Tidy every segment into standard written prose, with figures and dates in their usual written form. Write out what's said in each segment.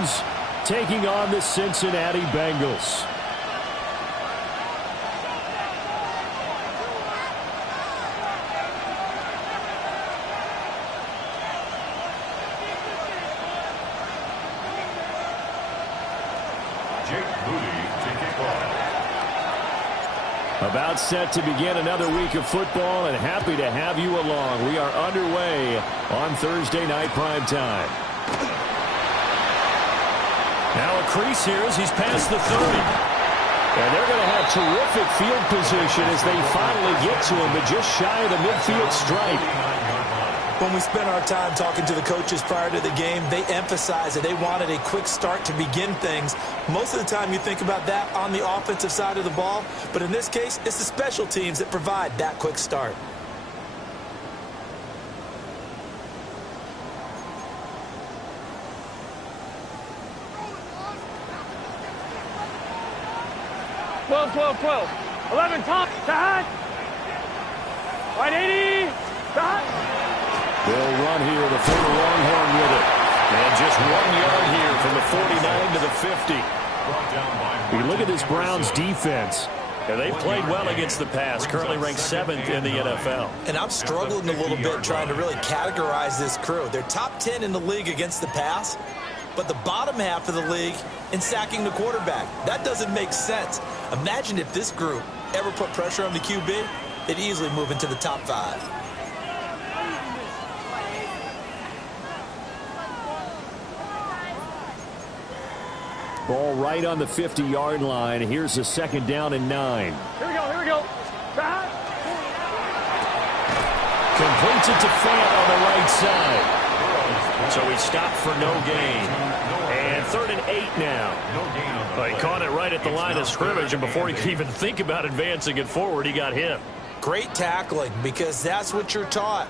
Browns taking on the Cincinnati Bengals. About set to begin another week of football, and happy to have you along. We are underway on Thursday night primetime. Now a crease here as he's past the 30. And they're going to have terrific field position as they finally get to him, but just shy of the midfield stripe. When we spent our time talking to the coaches prior to the game, they emphasized that they wanted a quick start to begin things. Most of the time you think about that on the offensive side of the ball, but in this case, it's the special teams that provide that quick start. Twelve. 11, top, side. Right 80, side. They'll run here, the Florida Longhorn with it. And just 1 yard here from the 49 to the 50. We look at this Browns defense. And they played well against the pass, currently ranked 7th in the NFL. And I'm struggling a little bit trying to really categorize this crew. They're top 10 in the league against the pass, but the bottom half of the league in sacking the quarterback. That doesn't make sense. Imagine if this group ever put pressure on the QB, they'd easily move into the top 5. Ball right on the 50-yard line. Here's a 2nd down and 9. Here we go. Completes it to Fant on the right side. So he stopped for no gain. And 3rd and 8 now. Well, he caught it right at the line of scrimmage, and before he could even think about advancing it forward, he got hit. Great tackling, because that's what you're taught.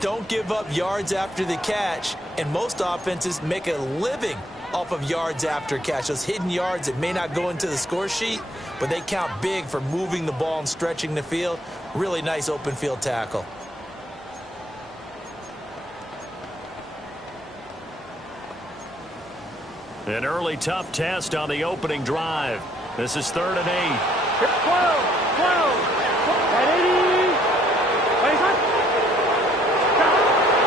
Don't give up yards after the catch, and most offenses make a living off of yards after catch. Those hidden yards that may not go into the score sheet, but they count big for moving the ball and stretching the field. Really nice open field tackle. An early tough test on the opening drive. This is 3rd and 8. 12. Right 80.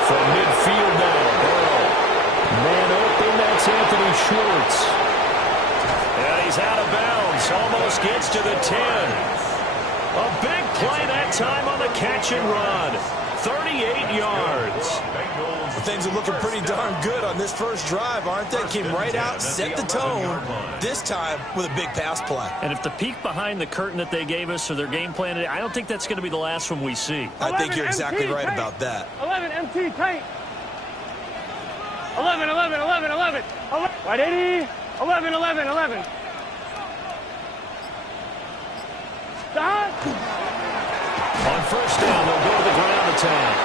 From midfield now, Burrow. Man open, that's Anthony Schwartz. And he's out of bounds. Almost gets to the 10. A big play that time on the catch and run. 38 yards. Things are looking pretty darn good on this first drive, aren't they? Came right out, set the tone, this time with a big pass play. And if the peek behind the curtain that they gave us or their game plan today, I don't think that's going to be the last one we see. I think you're exactly right about that. 11 MT tight. 11. Right 80. 11. Stop. On 1st down, they'll go to the ground attack.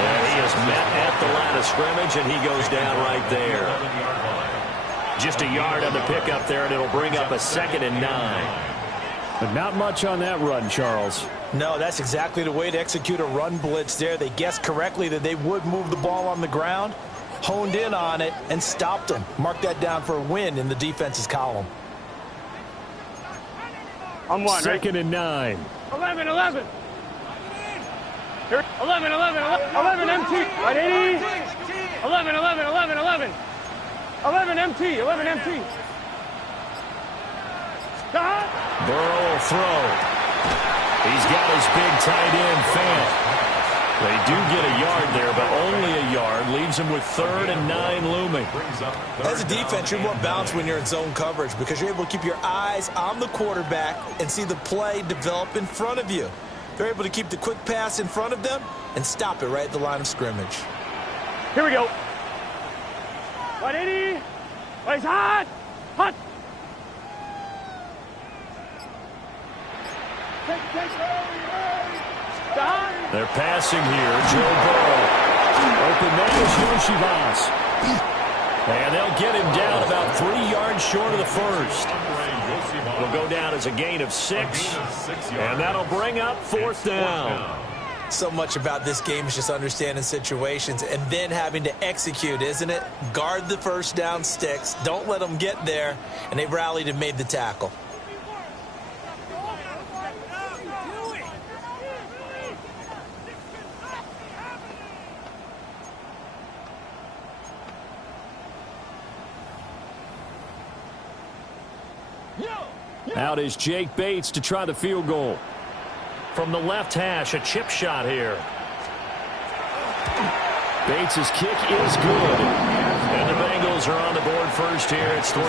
And he is met at the line of scrimmage, and he goes down right there. Just a yard on the pickup there, and it'll bring up a 2nd and 9. But not much on that run, Charles. No, that's exactly the way to execute a run blitz there. They guessed correctly that they would move the ball on the ground, honed in on it, and stopped them. Mark that down for a win in the defense's column. On 1, 2nd and 9. 11. Here, 11 MT. Right 80. 11. 11 MT. Stop. Burrow will throw. He's got his big tight end, Fant. They do get a yard there, but only a yard. Leaves him with 3rd and 9 looming. As a defense, you're more balanced when you're in zone coverage because you're able to keep your eyes on the quarterback and see the play develop in front of you. They're able to keep the quick pass in front of them and stop it right at the line of scrimmage. Here we go. 180. He's hot. They're passing here. Joe Burrow. Open man is Yoshivas. And they'll get him down about 3 yards short of the first. It'll go down as a gain of 6. And that'll bring up 4th down. So much about this game is just understanding situations and then having to execute, isn't it? Guard the first down sticks. Don't let them get there. And they rallied and made the tackle. Out is Jake Bates to try the field goal. From the left hash, a chip shot here. Bates' kick is good. And the Bengals are on the board first here. It's 3-0.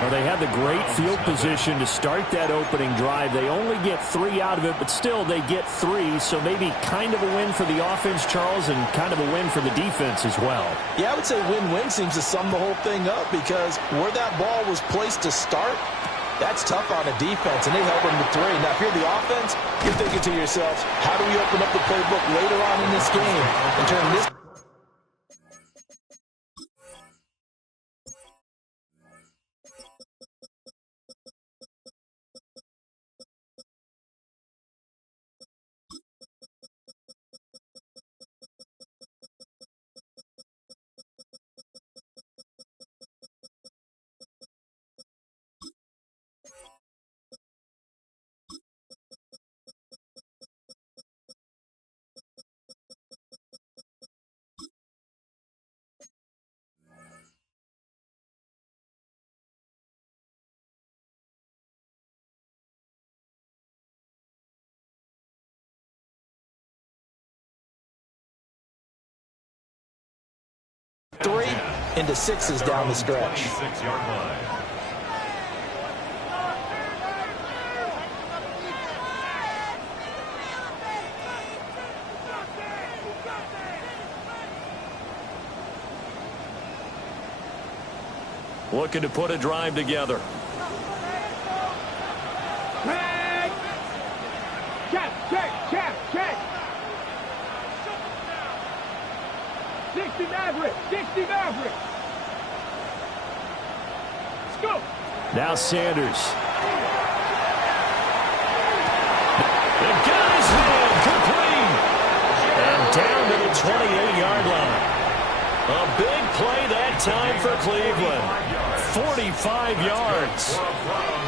Well, they had the great field position to start that opening drive. They only get 3 out of it, but still they get 3. So maybe kind of a win for the offense, Charles, and kind of a win for the defense as well. Yeah, I would say win-win seems to sum the whole thing up because where that ball was placed to start, that's tough on a defense, and they held them to 3. Now, if you're the offense, you're thinking to yourself, how do we open up the playbook later on in this game and turn this? Three into 6s down the stretch. Looking to put a drive together. Check. 60 Maverick. Let's go. Now Sanders. It got his man complete. And down to the 28-yard line. A big play that time for Cleveland. 45 yards.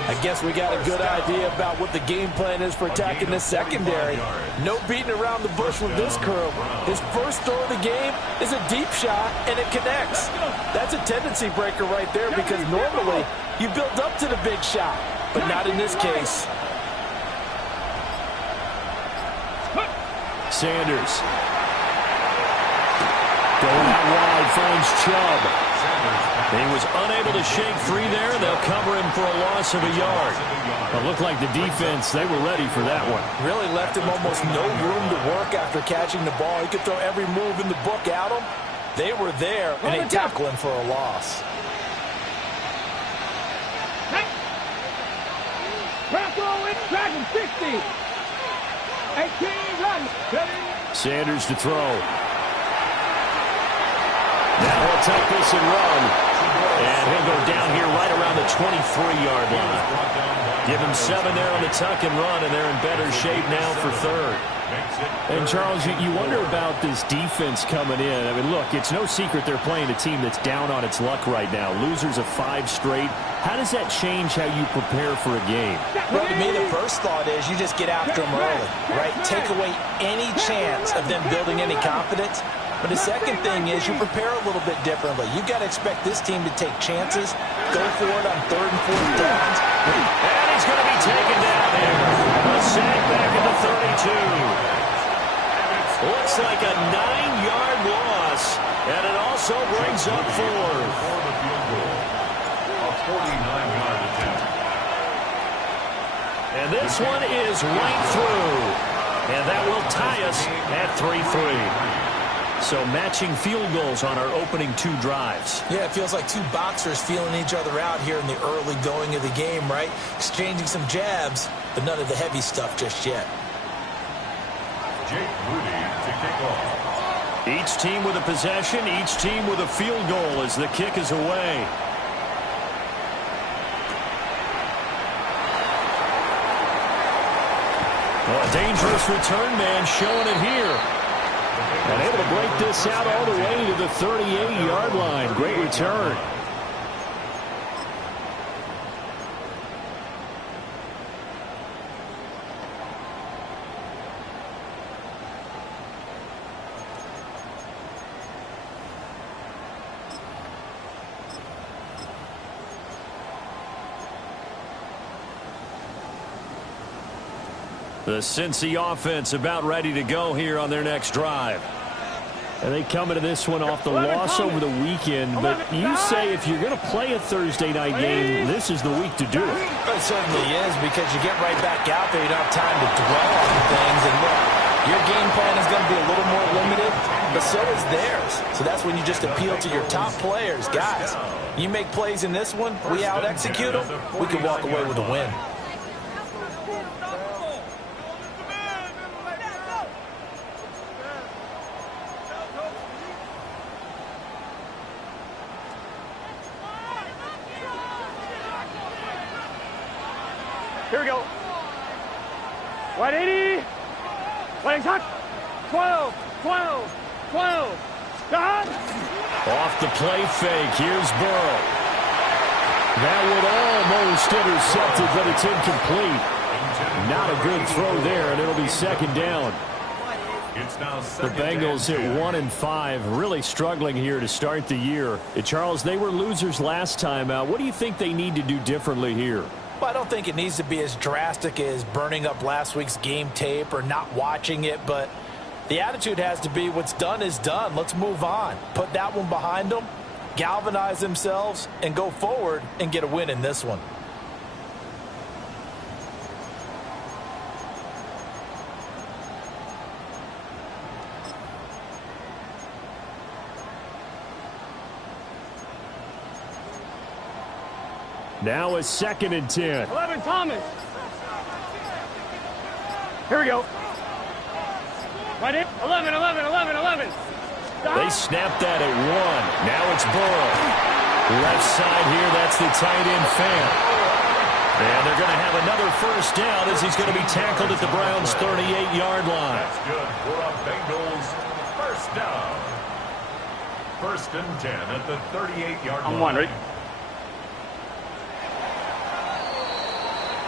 I guess we got a good idea about what the game plan is for attacking this secondary. No beating around the bush with this crew. His first throw of the game is a deep shot, and it connects. That's a tendency breaker right there because normally you build up to the big shot, but not in this case. Sanders. Going out wide, finds Chubb. He was unable to shake free there. They'll cover him for a loss of a yard. It looked like the defense, they were ready for that one. Really left him almost no room to work after catching the ball. He could throw every move in the book at him. They were there, and they tackled him for a loss. Dragon 60. 18 run. Sanders to throw. Now he'll take this and run. And he'll go down here right around the 23-yard line. Give him 7 there on the tuck and run, and they're in better shape now for third. And, Charles, you wonder about this defense coming in. I mean, look, it's no secret they're playing a team that's down on its luck right now. Losers of 5 straight. How does that change how you prepare for a game? Well, to me, the first thought is you just get after them early, right? Take away any chance of them building any confidence. But the second thing is you prepare a little bit differently. You've got to expect this team to take chances, go for it on 3rd and 4th downs. And he's going to be taken down here. A sack back at the 32. Looks like a 9-yard loss, and it also brings up 4. For the field goal, a 49-yard attempt. And this one is right through, and that will tie us at 3-3. So matching field goals on our opening 2 drives. Yeah, it feels like 2 boxers feeling each other out here in the early going of the game, right? Exchanging some jabs, but none of the heavy stuff just yet. Jake Moody to kick off. Each team with a possession, each team with a field goal as the kick is away. Well, a dangerous return man showing it here. And able to break this out all the way to the 38-yard line. Great return. The Cincy offense about ready to go here on their next drive. And they come into this one off the loss over the weekend. But you say if you're going to play a Thursday night game, this is the week to do it. It certainly is, because you get right back out there. You don't have time to dwell on things. And look, your game plan is going to be a little more limited, but so is theirs. So that's when you just appeal to your top players. Guys, you make plays in this one, we out-execute them, we can walk away with a win. Here we go. 180. Waiting shot. 12, 12, 12. Stop. Off the play fake. Here's Burrow. That would almost intercepted, but it's incomplete. Not a good throw there, and it'll be second down. The Bengals at 1-5, really struggling here to start the year. Charles, they were losers last time out. What do you think they need to do differently here? Well, I don't think it needs to be as drastic as burning up last week's game tape or not watching it, but the attitude has to be what's done is done. Let's move on. Put that one behind them, galvanize themselves, and go forward and get a win in this one. Now a 2nd and 10. 11, Thomas. Here we go. Right in. 11, 11, 11, 11. Stop. They snapped that at 1. Now it's Burrow. Left side here, that's the tight end fan. And they're going to have another first down as he's going to be tackled at the Browns' 38-yard line. That's good for a Bengals first down. 1st and 10 at the 38-yard line. I'm one, ready?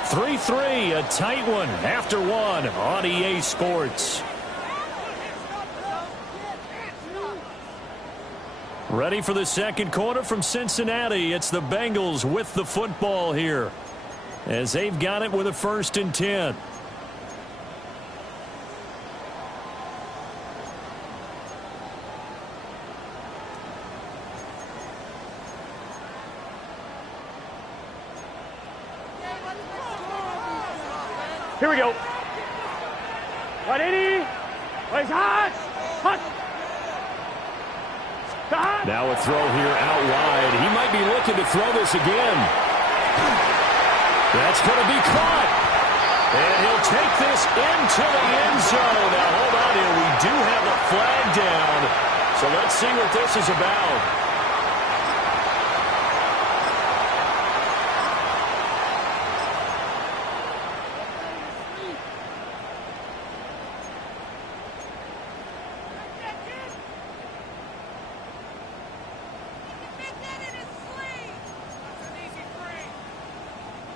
3-3, a tight one after 1 on EA Sports. Ready for the second quarter from Cincinnati. It's the Bengals with the football here, as they've got it with a 1st and 10. Here we go. 180. Wait, hot. Hot. Stop. Now a throw here out wide. He might be looking to throw this again. That's going to be caught. And he'll take this into the end zone. Now hold on here. We do have a flag down. So let's see what this is about.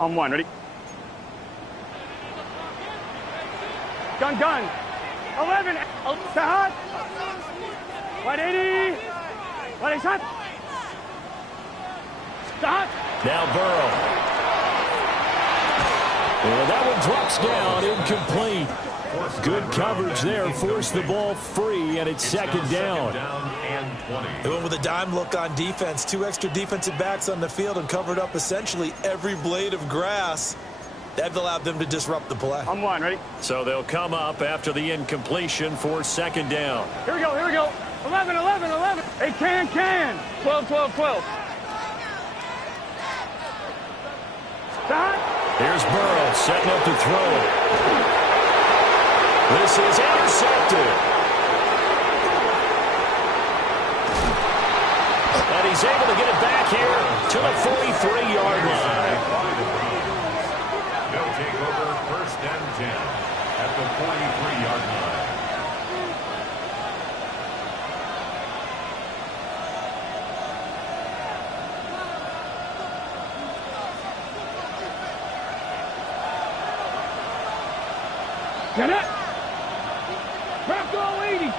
On 1, ready? Gun. 11. Start. 180. Ready, shot. Start. Now Burrow. Well, that one drops down, incomplete. Good coverage there, forced the ball free, and it's second down. They went with a dime look on defense. 2 extra defensive backs on the field and covered up essentially every blade of grass. That allowed them to disrupt the play. On 1, ready? So they'll come up after the incompletion for second down. Here we go. 11. Hey, can. 12. Start. Here's Burrow setting up to throw it. This is intercepted. And he's able to get it back here to the 43-yard line. They'll take over 1st and 10. at the 43-yard line. Get it! Back goal 80!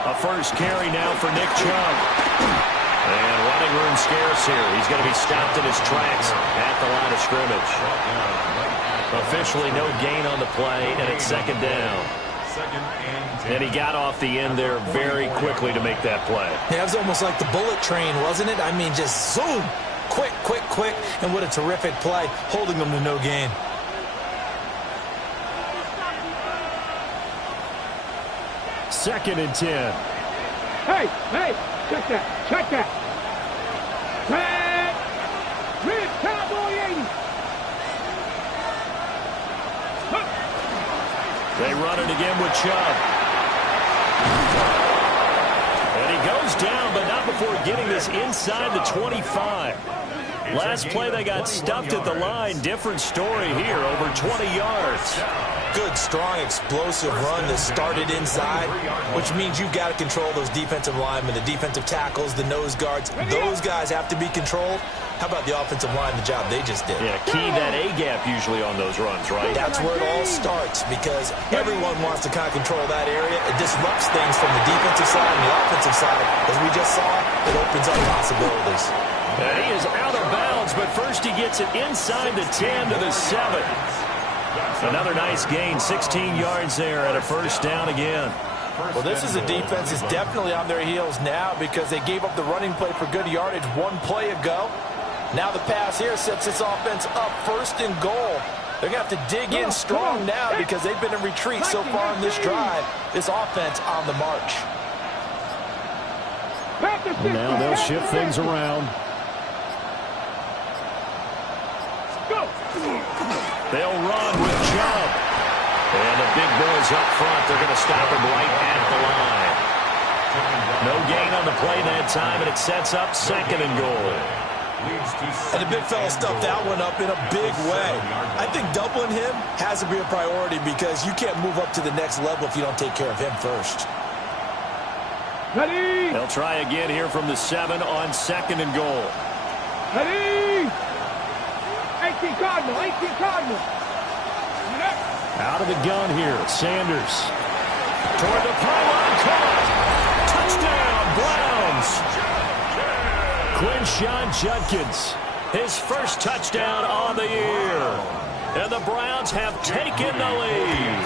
A first carry now for Nick Chubb. And running room scarce here. He's going to be stopped in his tracks at the line of scrimmage. Officially no gain on the play, and it's second down. And he got off the end there very quickly to make that play. Yeah, it was almost like the bullet train, wasn't it? I mean, just zoom. Quick, quick, quick. And what a terrific play, holding them to no gain. Second and 10. Hey, check that, check that. Tag, red cowboy 80. They run it again with Chubb. And he goes down, but not before getting this inside the 25. Last play they got stuffed at the line. Different story here, over 20 yards. Good, strong, explosive run that started inside, which means you've got to control those defensive linemen, the defensive tackles, the nose guards. Those guys have to be controlled. How about the offensive line, the job they just did? Yeah, key that A-gap usually on those runs, right? That's where it all starts, because everyone wants to kind of control that area. It disrupts things from the defensive side and the offensive side. As we just saw, it opens up possibilities. And he is out of bounds, but first he gets it inside the 10 to the 7. Another nice gain, 16 yards there, and a first down again. Well, this is a defense that's definitely on their heels now because they gave up the running play for good yardage one play ago. Now the pass here sets this offense up first and goal. They're going to have to dig in strong now because they've been in retreat so far in this drive. This offense on the march. Now they'll shift things around. They'll run with Chubb. And the big boys up front, they're going to stop him right at the line. No gain on the play that time, and it sets up second and goal. And the big fella stuffed that one up in a big way. I think doubling him has to be a priority because you can't move up to the next level if you don't take care of him first. Ready? They'll try again here from the 7 on second and goal. Ready? 18 Cardinal, 18 Cardinal. Out of the gun here, Sanders. Toward the pylon, caught. Touchdown, Browns. Quinshon Judkins, his first touchdown on the year. And the Browns have taken the lead.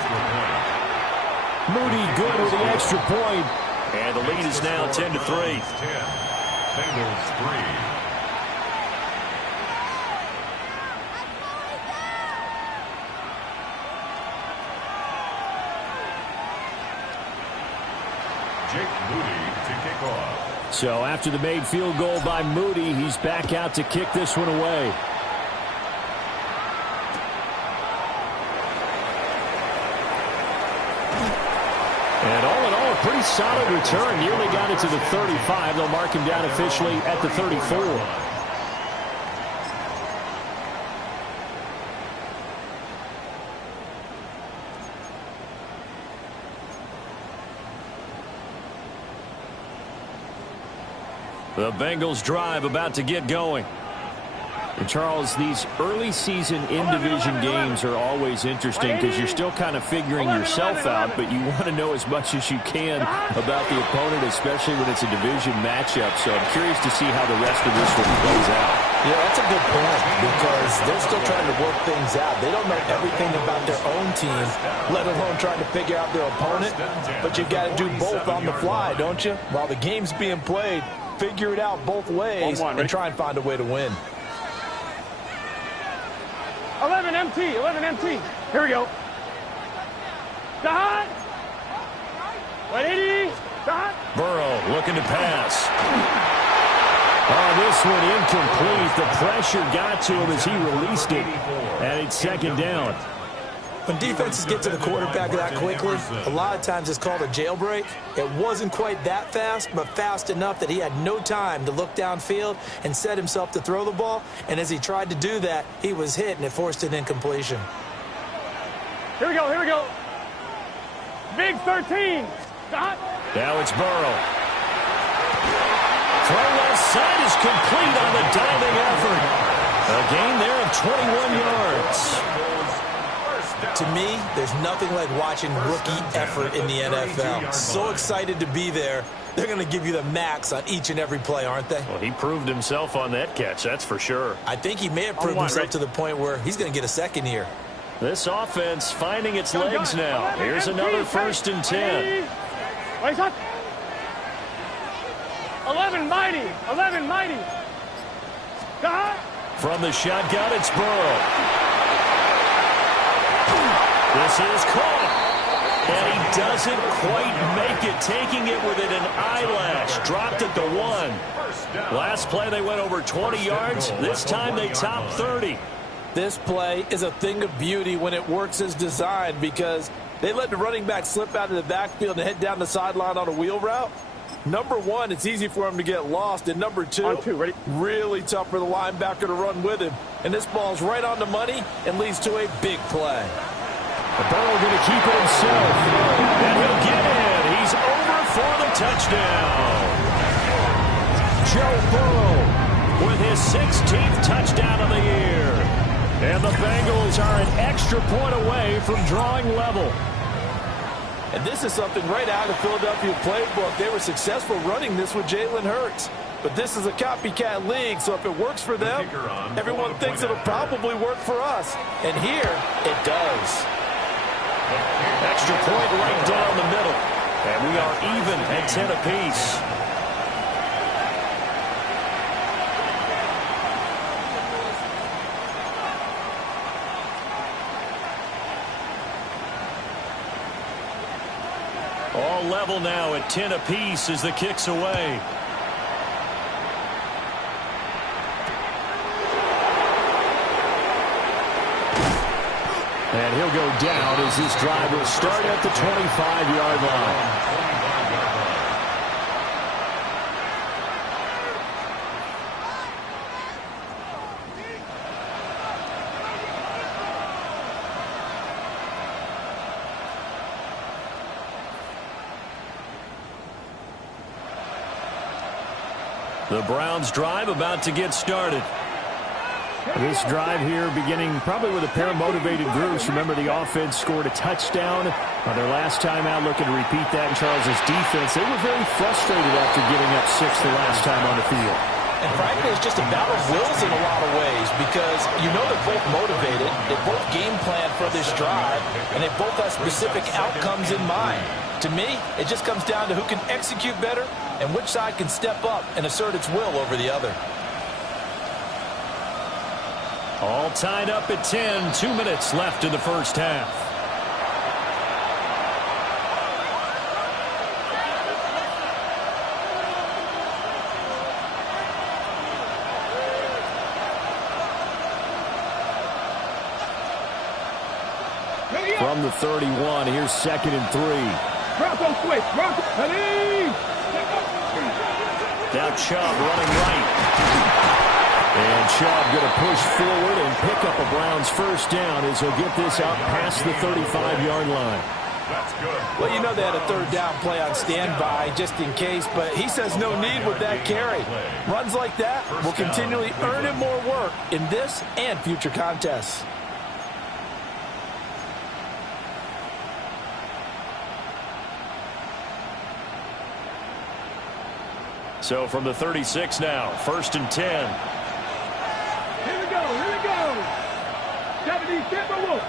Moody good with the extra point. And the lead is now 10-3. Bengals 3. So after the made field goal by Moody, he's back out to kick this one away. And all in all, a pretty solid return. Nearly got it to the 35. They'll mark him down officially at the 34. The Bengals drive about to get going. And Charles, these early season in-division games are always interesting because you're still kind of figuring yourself out, but you want to know as much as you can about the opponent, especially when it's a division matchup. So I'm curious to see how the rest of this one plays out. Yeah, that's a good point because they're still trying to work things out. They don't know everything about their own team, let alone trying to figure out their opponent. But you've got to do both on the fly, don't you? While the game's being played, figure it out both ways and try and find a way to win. 11 MT, 11 MT. Here we go. Dahan. 180. Dahan. Burrow looking to pass. Oh, this one incomplete. The pressure got to him as he released it. And it's second down. When defenses get to the quarterback that quickly, a lot of times it's called a jailbreak. It wasn't quite that fast, but fast enough that he had no time to look downfield and set himself to throw the ball. And as he tried to do that, he was hit, and it forced an incompletion. Here we go, here we go. Big 13. Stop. Now it's Burrow. Throw left side is complete on the diving effort. A gain there of 21 yards. To me, there's nothing like watching rookie effort in the NFL. So excited to be there. They're going to give you the max on each and every play, aren't they? Well, he proved himself on that catch, that's for sure. I think he may have proved himself to the point where he's going to get a second here. This offense finding its legs now. Here's another 1st and 10. Wait, up. 11 mighty. 11 mighty. God. From the shotgun, it's Burrow. This is caught. And he doesn't quite make it, taking it within an eyelash. Dropped at the 1. Last play, they went over 20 yards. This time, they topped 30. This play is a thing of beauty when it works as designed because they let the running back slip out of the backfield and head down the sideline on a wheel route. Number one, it's easy for him to get lost. And number two, really tough for the linebacker to run with him. And this ball's right on the money and leads to a big play. Burrow going to keep it himself. And he'll get in. He's over for the touchdown. Joe Burrow with his 16th touchdown of the year. And the Bengals are an extra point away from drawing level. And this is something right out of the Philadelphia playbook. They were successful running this with Jalen Hurts. But this is a copycat league, so if it works for them, everyone thinks it'll probably work for us. And here, it does. Extra point right down the middle. And we are even at 10 apiece. All level now at 10 apiece as the kick's away. And he'll go down as this drive will start at the 25-yard line. The Browns drive about to get started. This drive here beginning probably with a pair of motivated groups. Remember, the offense scored a touchdown on their last time out, looking to repeat that in Charles' defense. They were very frustrated after giving up 6 the last time on the field. And frankly, it's just a battle of wills in a lot of ways because you know they're both motivated, they both game plan for this drive, and they both have specific outcomes in mind. To me, it just comes down to who can execute better and which side can step up and assert its will over the other. All tied up at 10. 2 minutes left in the first half. From the 31, here's 2nd and 3. Bronco switch. Bronco. Now Chubb running right. And Chubb going to push forward and pick up a Browns first down as he'll get this out past the 35-yard line. That's good. Well, you know they had a third down play on standby just in case, but he says no need with that carry. Runs like that will continually earn him more work in this and future contests. So from the 36 now, 1st and 10. Here we go. 70, Timberwolves.